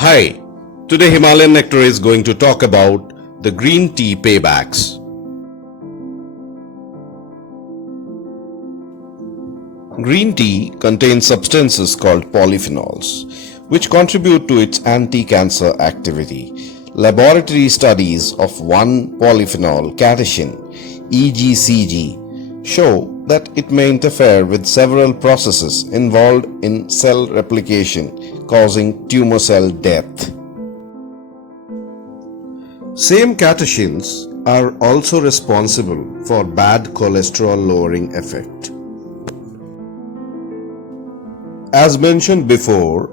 Hi, today Himalayan Nectar is going to talk about the green tea paybacks. Green tea contains substances called polyphenols, which contribute to its anti-cancer activity. Laboratory studies of one polyphenol catechin, EGCG, show that it may interfere with several processes involved in cell replication, causing tumor cell death. Same catechins are also responsible for bad cholesterol lowering effect. As mentioned before,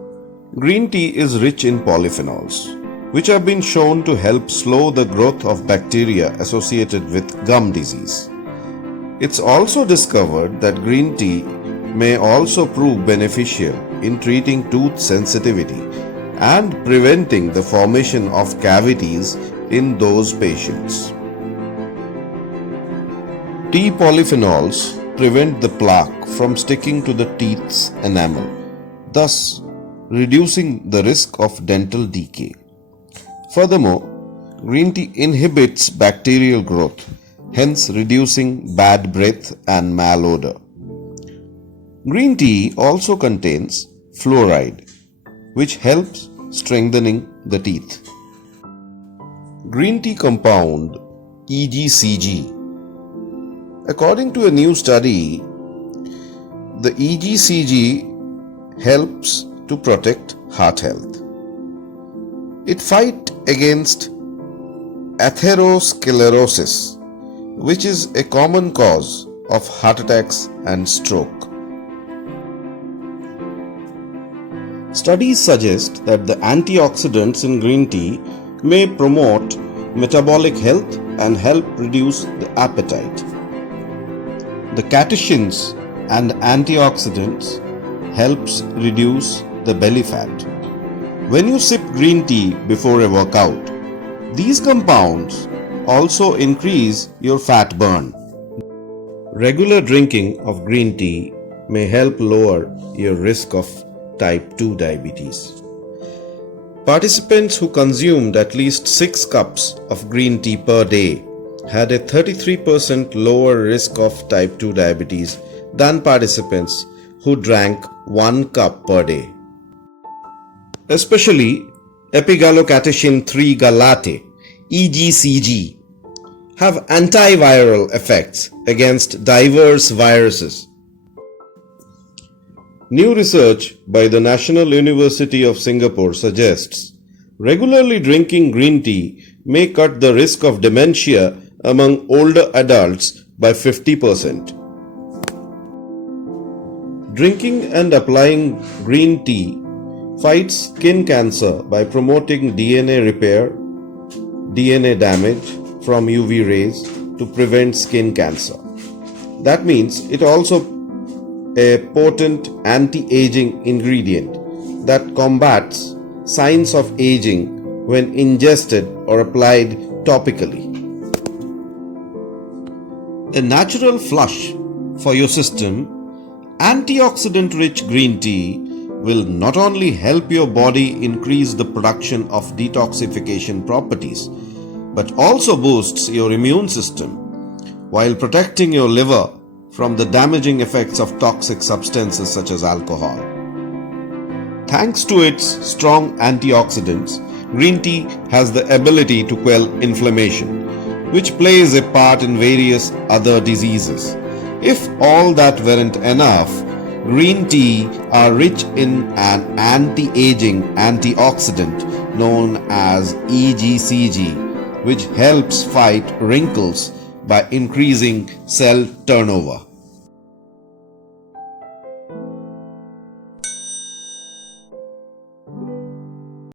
green tea is rich in polyphenols, which have been shown to help slow the growth of bacteria associated with gum disease. It's also discovered that green tea may also prove beneficial in treating tooth sensitivity and preventing the formation of cavities in those patients. Tea polyphenols prevent the plaque from sticking to the teeth's enamel, thus reducing the risk of dental decay. Furthermore, green tea inhibits bacterial growth, hence reducing bad breath and malodor. Green tea also contains fluoride, which helps strengthening the teeth. Green tea compound EGCG. According to a new study, the EGCG helps to protect heart health. It fights against atherosclerosis, which is a common cause of heart attacks and stroke. Studies suggest that the antioxidants in green tea may promote metabolic health and help reduce the appetite. The catechins and antioxidants helps reduce the belly fat. When you sip green tea before a workout, these compounds also increase your fat burn. Regular drinking of green tea may help lower your risk of type 2 diabetes. Participants who consumed at least 6 cups of green tea per day had a 33% lower risk of type 2 diabetes than participants who drank 1 cup per day. Especially epigallocatechin 3 gallate, EGCG, have antiviral effects against diverse viruses. New research by the National University of Singapore suggests regularly drinking green tea may cut the risk of dementia among older adults by 50%. Drinking and applying green tea fights skin cancer by promoting DNA repair, DNA damage from UV rays to prevent skin cancer. That means it also a potent anti-aging ingredient that combats signs of aging when ingested or applied topically. A natural flush for your system, antioxidant-rich green tea will not only help your body increase the production of detoxification properties, but also boosts your immune system while protecting your liver from the damaging effects of toxic substances such as alcohol. Thanks to its strong antioxidants, green tea has the ability to quell inflammation, which plays a part in various other diseases. If all that weren't enough, green tea are rich in an anti-aging antioxidant known as EGCG, which helps fight wrinkles by increasing cell turnover.